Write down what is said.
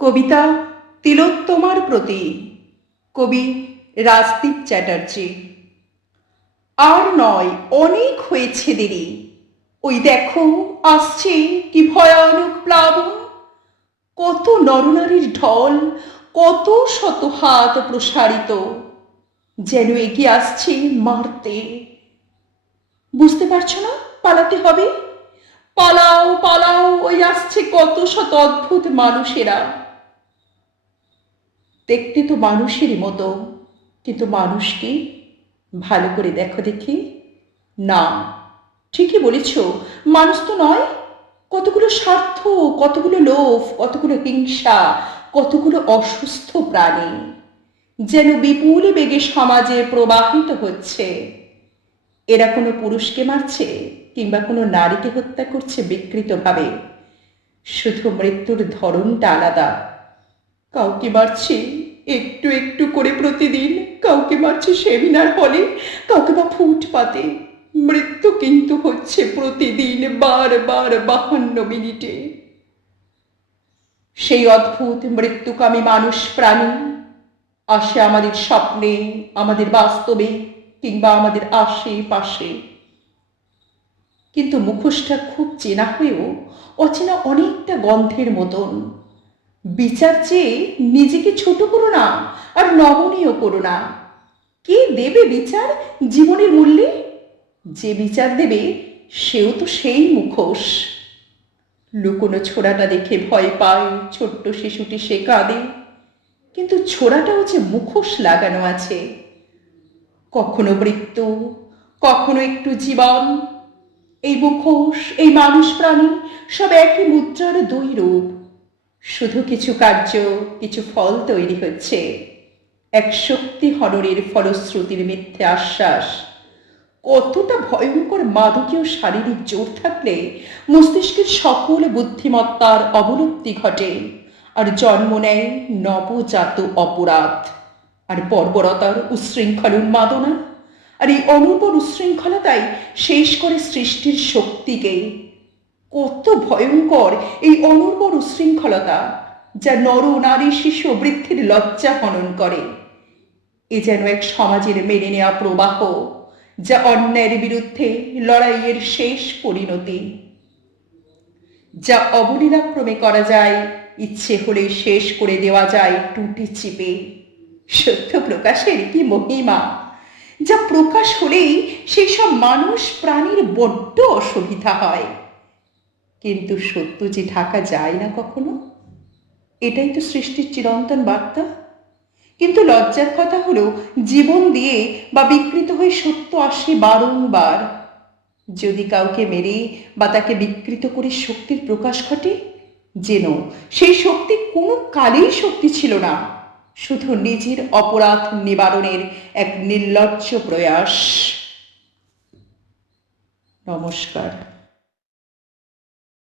কবিতা তিলোত্তমার প্রতি, কবি রাজদীপ চ্যাটার্জি। আর নয়, অনেক হয়েছে দেরি, ওই দেখো আসছে কি ভয়ানক প্লাবন। কত নরনারীর ঢল, কত শত হাত প্রসারিত, যেন এগিয়ে আসছে মারতে। বুঝতে পারছো না? পালাতে হবে, পালাও পালাও, ওই আসছে কত শত অদ্ভুত মানুষেরা। দেখতে তো মানুষেরই মতো, কিন্তু মানুষ কি? ভালো করে দেখো দেখি। না, ঠিকই বলেছ, মানুষ তো নয়। কতগুলো স্বার্থ, কতগুলো লোভ, কতগুলো হিংসা, কতগুলো অসুস্থ প্রাণী যেন বিপুল বেগে সমাজে প্রবাহিত হচ্ছে। এরা কোনো পুরুষকে মারছে কিংবা কোনো নারীকে হত্যা করছে বিকৃতভাবে, শুধু মৃত্যুর ধরনটা আলাদা। কাউকে মারছে একটু একটু করে প্রতিদিন, কাউকে মারছে সেমিনার হলে, কাউকে বা ফুটপাতে। মৃত্যু কিন্তু হচ্ছে প্রতিদিন, বারবার 52 মিনিটে। সেই অদ্ভুত মৃত্যুকামী মানুষ প্রাণী আসে আমাদের স্বপ্নে, আমাদের বাস্তবে, কিংবা আমাদের আশেপাশে। কিন্তু মুখোশটা খুব চেনা হয়েও অচেনা অনেকটা গন্ধের মতন। বিচার চেয়ে নিজেকে ছোট করো না, আর নমনীয় করো না। কে দেবে বিচার জীবনের মূল্যে? যে বিচার দেবে সেও তো সেই মুখোশ। লুকোনো ছোড়াটা দেখে ভয় পায় ছোট্ট শিশুটি, সে কাঁদে। কিন্তু ছোড়াটাও যে মুখোশ লাগানো আছে, কখনো মৃত্যু, কখনো একটু জীবন। এই মুখোশ, এই মানুষ প্রাণী সব একই মুদ্রার দুই রূপ। শুধু কিছু কার্য, কিছু ফল তৈরি হচ্ছে। এক শক্তি হননের ফলশ্রুতির মিথ্যে আশ্বাস। কতটা ভয়ঙ্কর মাদকীয় শারীরিক জোর থাকলে মস্তিষ্কের সকল বুদ্ধিমত্তার অবলুপ্তি ঘটে, আর জন্ম নেয় নবজাত অপরাধ আর বর্বরতার উচ্ছৃঙ্খল উন্মাদনা। আর এই অনুর্বর উচ্ছৃঙ্খলতাই শেষ করে সৃষ্টির শক্তিকে। কত ভয়ঙ্কর এই অনুর্বর উচ্ছৃঙ্খলতা, যা নর নারী শিশু বৃদ্ধির লজ্জা হনন করে। এ যেন এক সমাজের মেনে নেওয়া প্রবাহ, যা অন্যায়ের বিরুদ্ধে লড়াইয়ের শেষ পরিণতি, যা অবলীলাক্রমে করা যায়, ইচ্ছে হলেই শেষ করে দেওয়া যায় টুটি চিপে। সত্য প্রকাশের কি মহিমা, যা প্রকাশ হলেই সেই সব মানুষ প্রাণীর বড্ড অসুবিধা হয়। কিন্তু সত্য যে ঢাকা যায় না কখনো, এটাই তো সৃষ্টির চিরন্তন বার্তা। কিন্তু লজ্জার কথা হলো, জীবন দিয়ে বা বিকৃত হয়ে সত্য আসে বারংবার। যদি কাউকে মেরে বা তাকে বিকৃত করে শক্তির প্রকাশ ঘটে, যেন সেই শক্তি কোনো কালেই শক্তি ছিল না, শুধু নিজের অপরাধ নিবারণের এক নির্লজ্জ প্রয়াস। নমস্কার।